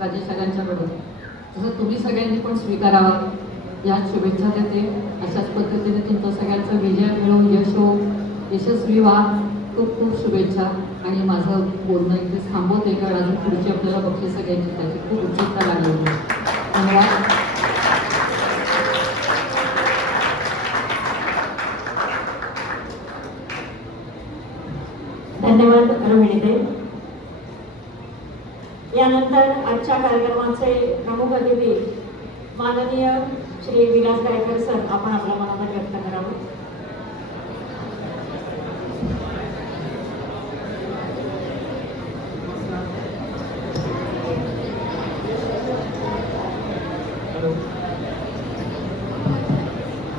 राजेश सगळ्यांच्याकडून तसं तुम्ही सगळ्यांनी पण स्वीकारावा या शुभेच्छा देते. अशाच पद्धतीने तुमचा सगळ्यांचा विजय मिळो, यश हो, यशस्वी व्हा. खूप खूप शुभेच्छा. आणि माझं बोलणं इथे थांबवते कारण अजून पुढची आपल्याला बक्षीस घ्यायची त्याची खूप उत्सुकता लागली होती. धन्यवाद. धन्यवाद रोहिणीताई. यानंतर आजच्या कार्यक्रमाचे प्रमुख अतिथी माननीय श्री विलास गायकर सर आपण आपला मनात व्यक्त करावं.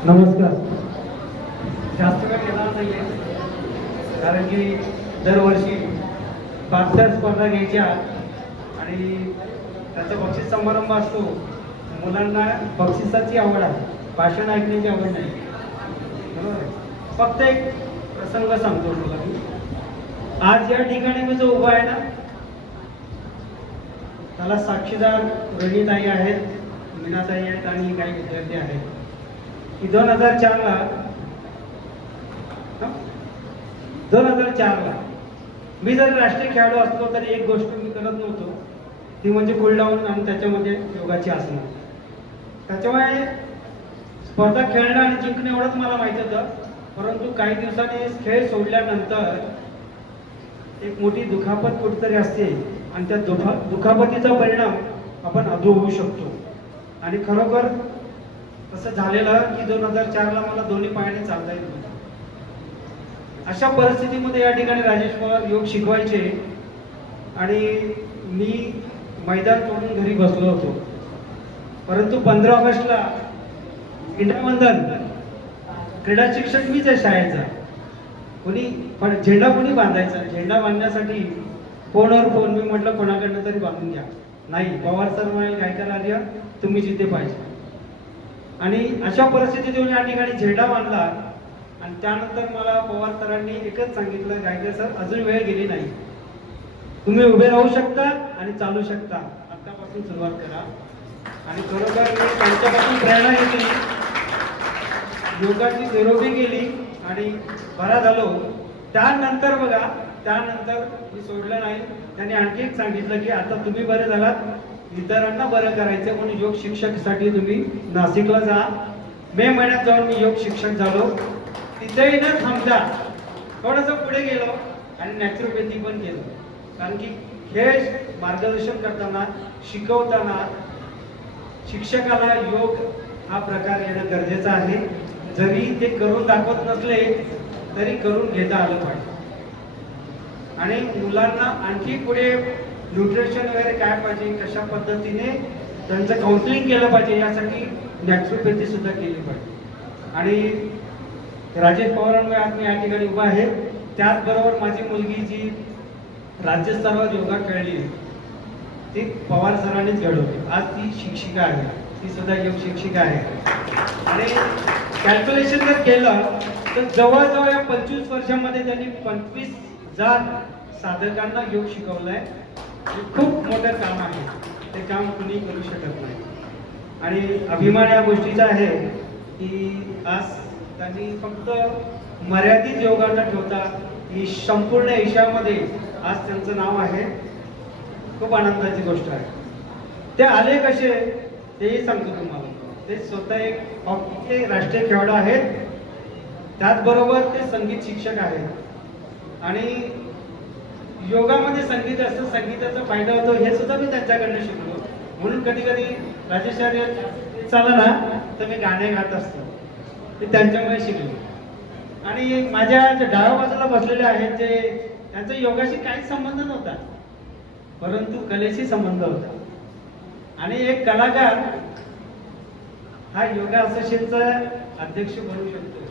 नमस्कार. जास्त वेळ घेणार नाहीये कारण की दरवर्षी 5 स्पर्धा घ्यायच्या आणि त्याचा बक्षीस समारंभ असतो. मुलांना बक्षिसाची आवड आहे, भाषण ऐकण्याची आवड नाही. बरोबर. फक्त एक प्रसंग सांगतो तुला मी. आज या ठिकाणी मी जो उभा आहे ना त्याला साक्षीदार रोहिणीताई आहेत, मीनाताई आहेत आणि काही विद्यार्थी आहेत. की 2004ला मी जर राष्ट्रीय खेळाडू असलो तरी एक गोष्ट मी करत नव्हतो, ती म्हणजे कूलडाऊन आणि त्याच्यामध्ये योगाची आसनं. त्याच्यामुळे स्पर्धा खेळणं आणि जिंकणं एवढंच मला माहिती होतं. परंतु काही दिवसांनी खेळ सोडल्यानंतर एक मोठी दुखापत कुठेतरी असते आणि त्या दुखापतीचा परिणाम आपण अनुभवू शकतो. आणि खरोखर तसं झालेलं की 2004ला मला दोन्ही पायाने चालता येत नव्हतं. अशा परिस्थितीमध्ये या ठिकाणी राजेश पवार योग शिकवायचे आणि मी मैदान सोडून घरी बसलो होतो. परंतु 15 ऑगस्टला इंडियाबद्दल क्रीडा शिक्षक मीच आहे शाळेचा. पण झेंडा कोणी बांधायचा, झेंडा बांधण्यासाठी फोनवर फोन मी म्हटलं कोणाकडनं तरी बांधून घ्या. नाही, पवार सर म्हणाले गायकर आर्य तुम्ही जिथे पाहिजे. आणि अशा परिस्थितीतून या ठिकाणी झेंडा बांधला आणि त्यानंतर मला पवार सरांनी एकच सांगितलं, गायकर सर अजून वेळ गेली नाही, तुम्ही उभे राहू शकता आणि चालू शकता, आतापासून सुरुवात करा. आणि खरोखर मी त्यांच्यापासून प्रेरणा घेतली, योगाची निरोगी केली आणि बरा झालो. त्यानंतर बघा, त्यानंतर मी सोडलं नाही. त्यांनी आणखी एक सांगितलं की आता तुम्ही बरे झालात, इतरांना बरं करायचं म्हणून योग शिक्षकसाठी तुम्ही नाशिकला जा. मे महिन्यात जाऊन मी योग शिक्षक झालो. तिथेही न थांबता थोडंसं पुढे गेलो आणि नॅचरोपॅथी पण केलं. कारण की खेळ मार्गदर्शन करताना, शिकवताना शिक्षकाला योग हा प्रकार येणं गरजेचं आहे. जरी ते करून दाखवत नसले तरी करून घेता आलं पाहिजे. आणि मुलांना आणखी पुढे न्यूट्रिशन वगैरे काय पाहिजे, कशा पद्धतीने त्यांचं काउन्सिलिंग केलं पाहिजे, यासाठी नॅचरोपॅथी सुद्धा केली पाहिजे. आणि राजेश पवारांमुळे आज मी या ठिकाणी उभा आहे. त्याचबरोबर माझी मुलगी जी राज्यस्तरावर योगा खेळली ती पवार सरांनीच घडवली. आज ती शिक्षिका आहे, ती सुद्धा योग शिक्षिका आहे. आणि कॅल्क्युलेशन जर केलं तर जवळजवळ या 25 वर्षामध्ये त्यांनी 25,000 साधकांना योग शिकवलाय. हे खूप मोठं काम आहे, ते काम कुणी करू शकत नाही. आणि अभिमान या गोष्टीचा आहे की आज त्यांनी फक्त मर्यादित योगा न ठेवता ही संपूर्ण एशियामध्ये आज त्यांचं नाव आहे. खूप आनंदाची गोष्ट आहे. ते आले कसे तेही सांगतो तुम्हाला. ते स्वतः एक हॉकीचे राष्ट्रीय खेळाडू आहेत, त्याचबरोबर ते संगीत शिक्षक आहेत. आणि योगामध्ये संगीत असतं, संगीताचा फायदा होतो हे सुद्धा मी त्यांच्याकडनं शिकलो. म्हणून कधी कधी राजेशार्य चालला ना तर मी गाणे गात असतो, ते त्यांच्यामुळे शिकलो. आणि माझ्या डाव्या बाजूला बसलेले आहेत जे त्यांचा योगाशी काहीच संबंध नव्हता, परंतु कलेशी संबंध होता. आणि एक कलाकार हा योगा असोसिएशनचा अध्यक्ष बनू शकतो.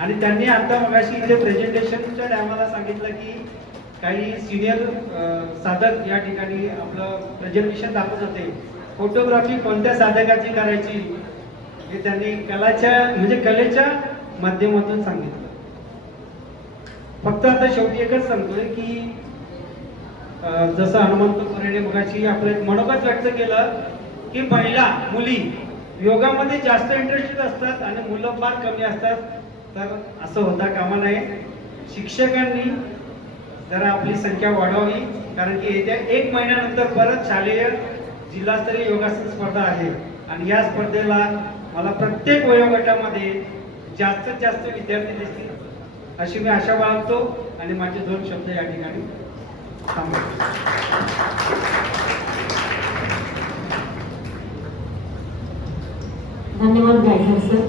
आणि त्यांनी आता मगाशी इथे प्रेझेंटेशनच्या टायमाला सांगितलं की काही सिनियर साधक या ठिकाणी आपलं प्रेझेंटेशन दाखवत होते. फोटोग्राफी कोणत्या साधकाची करायची हे त्यांनी कलेच्या माध्यमातून सांगितलं. फक्त आता शेवटी एकच सांगतोय की जसं हनुमंत कोरेने मगाशी आपलं एक मनोगत व्यक्त केलं की महिला मुली योगामध्ये जास्त इंटरेस्टेड असतात आणि मुलं फार कमी असतात, तर असं होता कामा नये. शिक्षकांनी जरा आपली संख्या वाढवावी, कारण की येत्या 1 महिन्यानंतर परत शालेय जिल्हास्तरीय योगासन स्पर्धा आहे आणि या स्पर्धेला मला प्रत्येक वयोगटामध्ये जास्तीत जास्त विद्यार्थी दिसतील अशी मी आशा बाळगतो आणि माझे 2 शब्द या ठिकाणी थांबवतो. धन्यवाद गायकर सर.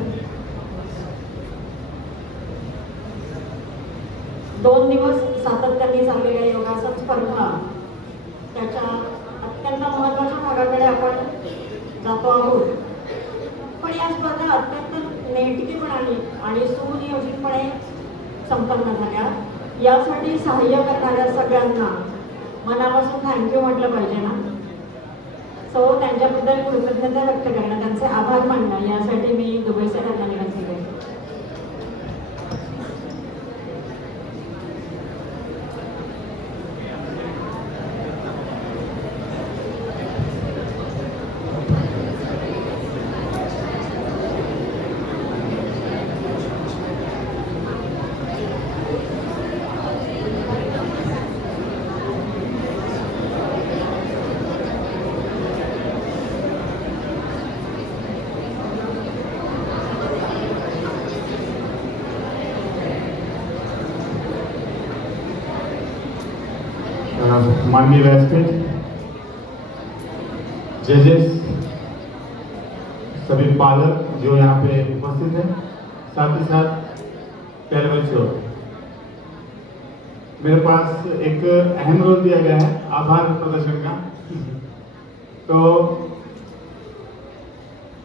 2 दिवस सातत्याने चाललेल्या योगासन स्पर्धा त्याच्या अत्यंत महत्त्वाच्या भागाकडे आपण जातो आहोत. पण या स्पर्धा अत्यंत नेटकेपणाने आणि सुनियोजितपणे संपन्न झाल्या. यासाठी सहाय्य करणाऱ्या सगळ्यांना मनापासून थँक्यू म्हटलं पाहिजे ना. सो त्यांच्याबद्दल कृतज्ञता व्यक्त करणं, त्यांचे आभार मानणं यासाठी मी दुबई सर यांना विनंती करते. माननीय व्यासपीठ, जजेस, सभी पालक जो यहाँ पे उपस्थित हैं, साथ ही साथ प्यारे बच्चों, मेरे पास एक अहम रोल दिया गया है आभार प्रदर्शन का. तो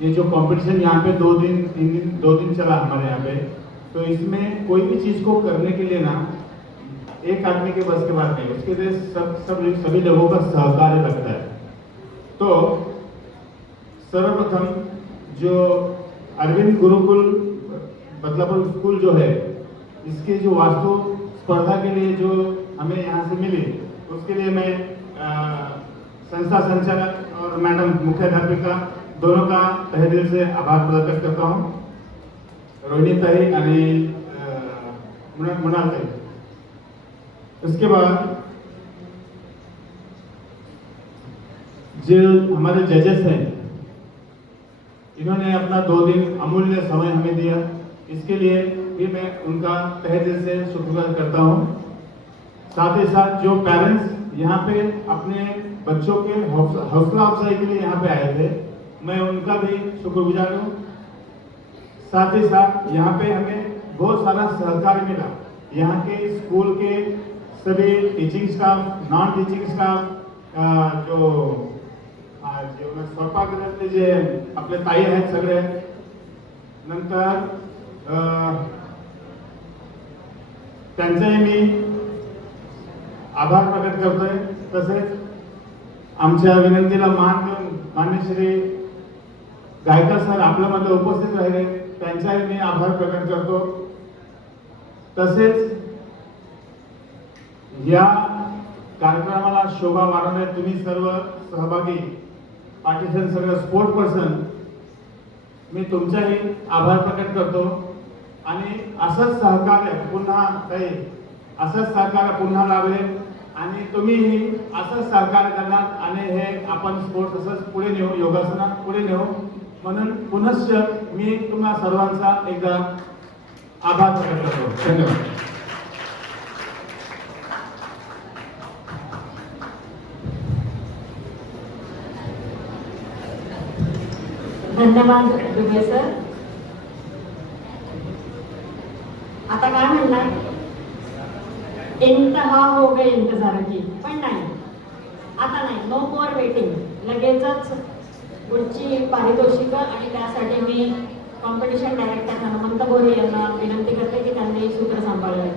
ये जो कंपटीशन यहाँ पे 2 दिन चला हमारे यहाँ पे, तो इसमें कोई भी चीज को करने के लिए ना एक आदमी के बस के बात नहीं, उसके लिए सभी लोगों का सहकार्य लगता है. तो सर्वप्रथम जो अरविंद गुरुकुल बदलापुर स्कूल जो है, इसके जो वास्तु स्पर्धा के लिए जो हमें यहाँ से मिली, उसके लिए मैं संस्था संचालक और मैडम मुख्याध्यापिका दोनों का तहे दिल से आभार प्रकट करता हूँ. रोहिणी ताई आणि मृणाल ताई. उसके बाद जो हमारे जजेस हैं, इन्होंने अपना 2 दिन अमूल्य समय हमें दिया, इसके लिए भी मैं उनका तहे दिल से शुक्रगुजार करता हूं. साथ ही साथ जो पेरेंट्स यहाँ पे अपने बच्चों के हौसला अफजाई के लिए यहाँ पे आए थे, मैं उनका भी शुक्रगुजार हूँ. साथ ही साथ यहाँ पे हमें बहुत सारा सहकार मिला. यहाँ के स्कूल के सभी teaching staff, non teaching staff, जो स्वयंपाकघरातले जे आपले ताई आहेत सगळे, नंतर त्यांचाही मी आभार प्रकट करतोय. तसेच आमच्या विनंतीला मान देऊन मान्य श्री गायकर सर आपल्यामध्ये उपस्थित राहिले, त्यांचाही मी आभार प्रकट करतो. तसेच या कार्यक्रमाला शोभा वाढवण्यात तुम्ही सर्व सहभागी पार्टिसिपंट, सगळे स्पोर्ट पर्सन, मी तुमचाही आभार प्रकट करतो. आणि असंच सहकार्य पुन्हा काही असंच सहकार्य पुन्हा लाभेल आणि तुम्हीही असंच सहकार्य करणार आणि हे आपण स्पोर्ट्स असंच पुढे नेऊ, योगासनात पुढे नेऊ. म्हणून पुनश्च मी तुम्हा सर्वांचा एकदा आभार प्रकट करतो. धन्यवाद. धन्यवाद दुबे सर. आता काय म्हणणार, इंतहा हो गए इंतजार की, पण नाही, आता नाही, नो मोर वेटिंग. लगेचच पुढची पारितोषिकं आणि त्यासाठी मी कॉम्पिटिशन डायरेक्टर हनुमंत बोरे यांना विनंती करते की त्यांनी सूत्र सांभाळावे.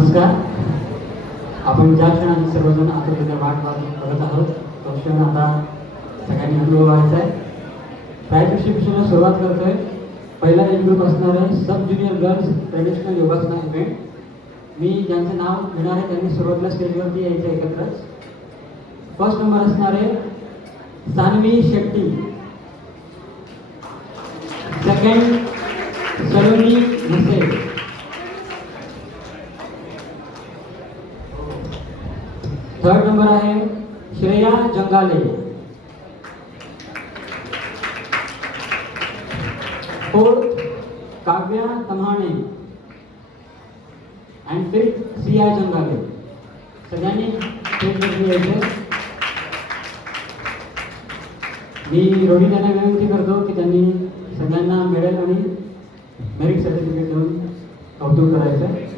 नमस्कार. आपण ज्या क्षणाची सर्वजण आतुरतेने वाट बघत आहोत तो क्षण आता सगळ्यांनी अनुभवायचा आहे. प्राईज डिस्ट्रीब्युशनला सुरुवात करतोय. पहिला एक ग्रुप असणार आहे सब ज्युनियर गर्ल्स ट्रेडिशनल योगासना इव्हेंट. मी ज्यांचं नाव घेणार आहे त्यांनी सुरुवातीला स्टेजवरती यायचं एकत्रच. फर्स्ट नंबर असणार आहे Sanvi Shetty. Second Saloni Mhase. Third number आहे Shreya Jangale. Fourth Kavya Tamhane and fifth Siya Jangale. सगळ्यांनी स्टेजवरती यायचं. मी रोहित यांना विनंती करतो की त्यांनी सगळ्यांना मेडल आणि मेरिट सर्टिफिकेट देऊन कौतुक करायचं आहे.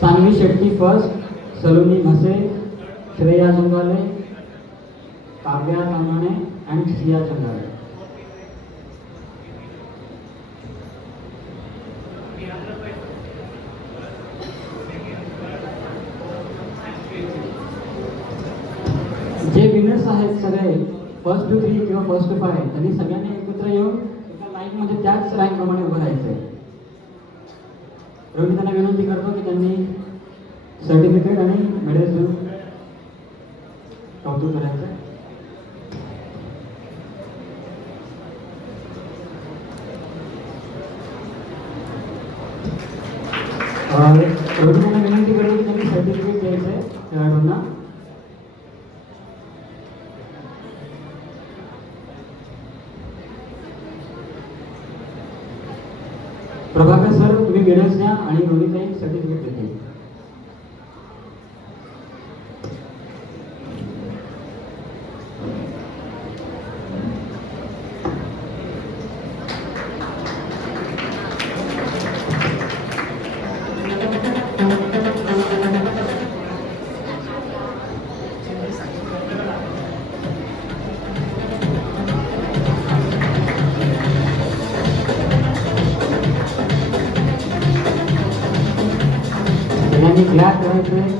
Sanvi Shetty first, Saloni Mhase, Shreya Jangale, Kavya Tamhane and Siya Jangale. जे विनर्स आहेत सगळे फर्स्ट टू 3 किंवा फर्स्ट टू 5 त्यांनी सगळ्यांनी एकत्र येऊन एका लाईनमध्ये त्याच रँक प्रमाणे उभं राहायचं आहे. रोहित त्यांना विनंती करतो की त्यांनी सर्टिफिकेट आणि मेडल्स देऊन कौतुक करायचं आहे. रोहित त्यांना विनंती करतो की त्यांनी सर्टिफिकेट द्यायचं आहे खेळाडूंना. प्रभाकर सर तुम्ही मेडल्स द्या आणि रोहितला एक सर्टिफिकेट देते. सगळ्यांनी क्लॅप करायचं.